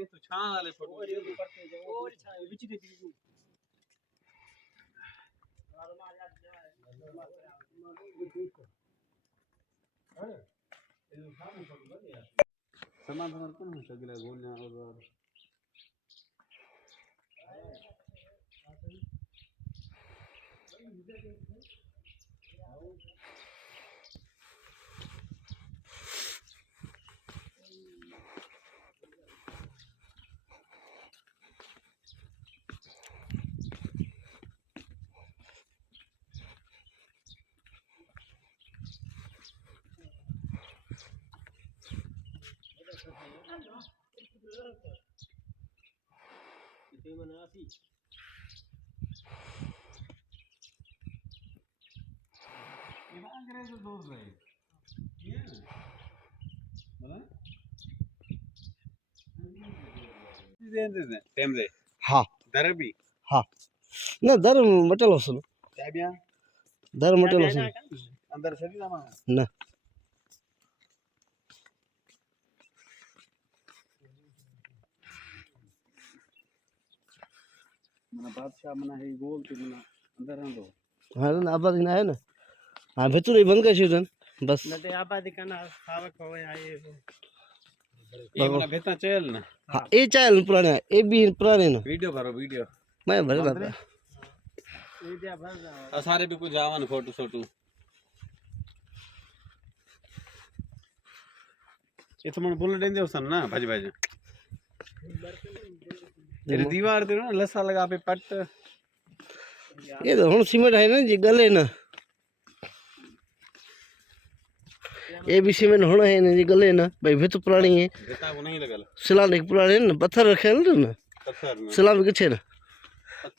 ये तो छां वाले फोटो और ये करते जाओ और छा विच दे दी समाधान कौन हो सकला गोलियां और ते मना आसी ये अंग्रेज दोस्त रहे ये बोला दे टेमरे हाँ दरबी हाँ ना दर मटल वसूल चाबियां दर मटल वसूल अंदर सही ना ना मना बादशाह मना है गोल तो मना अंदर आंदो हाँ ना आबादी ना है ना हाँ भीतर ही बंद कर शिरन बस नते आबादी कना खावक होवे आए ये मना भेता चल ना हाँ ये चाल पुराने ये भी पुराने ना वीडियो भरो वीडियो मैं भरे था मीडिया भर आ सारे भी कुछ जावन फोटो फोटो ये तो मन बुल देंदे सन ना भाज भाज तेरी दीवार ते ना लसा लगा पे पट ये तो हम सीमेंट है ना जी गले ना ये भी सीमेंट होना है ना जी गले ना भाई भी तो पुरानी है भेता को नहीं लगल सिलाने के पुराने ना पत्थर रखे ना पत्थर में सिला में किथे ना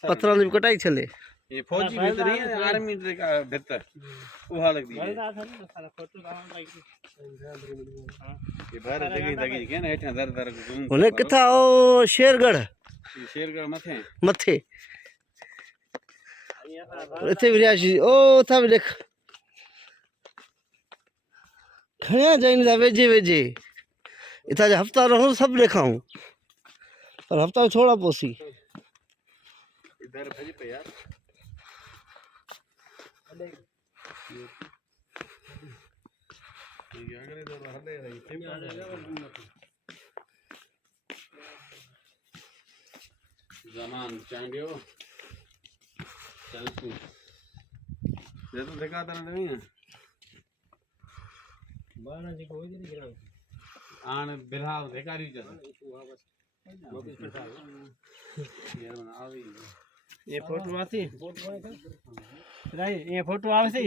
पत्थर ने कटाई चले ये फौजी भीतर ही है आर्मी का भीतर वो हालत दी है था ना सारा फोटो डाउन लाइक ये बाहर जगह जगह के ना हेठा दर दर घूम होने किथा ओ शेरगढ़ ये शेरगढ़ मथे मथे इथे विराशी ओ था भी देख खया जाइन दा वेजे वेजे इथा जो हफ्ता रहो सब देखाऊं पर हफ्ता छोड़ा पोसी इधर भज पे यार ये अगले तो हले रही जमान चांडियो चल तू ये तो देखा था नहीं है बाना जी कोई नहीं गिरा आन बिलाव देखा रही चल ये बना आवी ये फोटो आती राई ये फोटो आवसी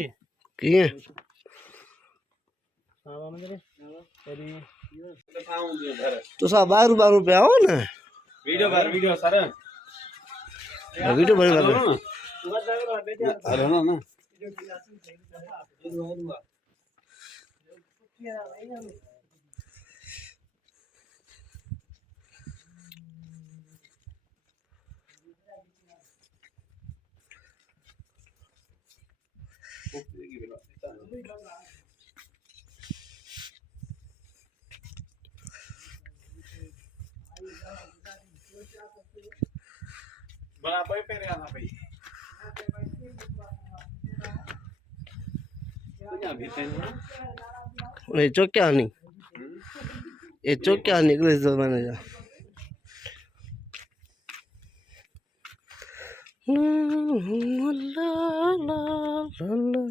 किए आवा मंदरे तेरी दिखाऊंगी घर तो सा 12 रुपया आओ ना वीडियो सर वीडियो बना हेलो ना बड़ा भाई पेरे आना भाई क्या भीतर ना ये चौक्या नहीं ये चौक्या निकले जमाने का ला ला ला ला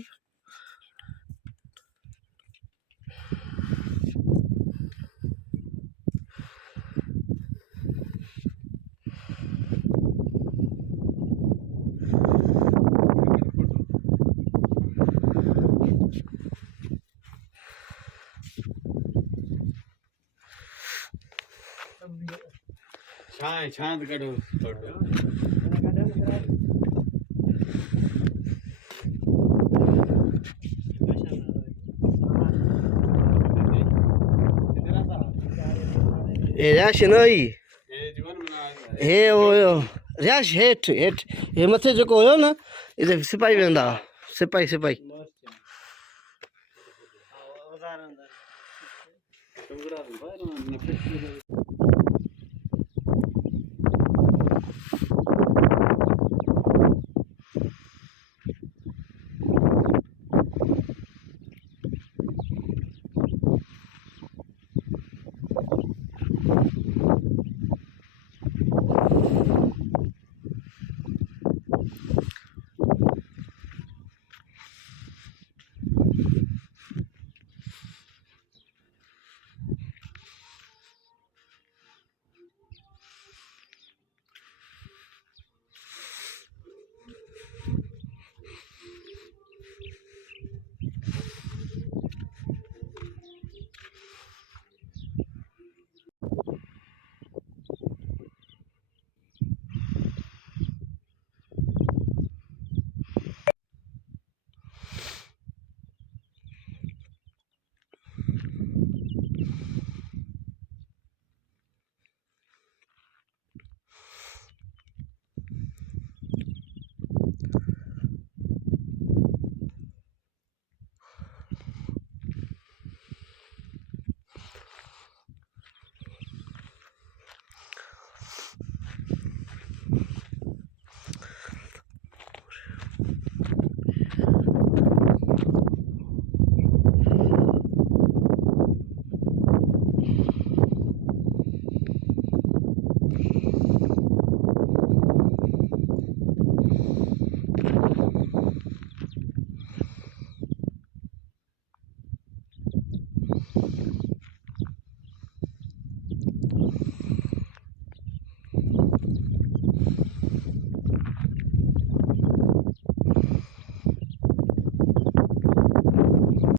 छांद करो फोटो ये रैश नहीं ये जीवन में हे वो रैश हेठ हेठ ये मथे जो हो ना इधर सिपाही वेंदा सिपाही सिपाही उदाहरण तुंगड़ा बाहर में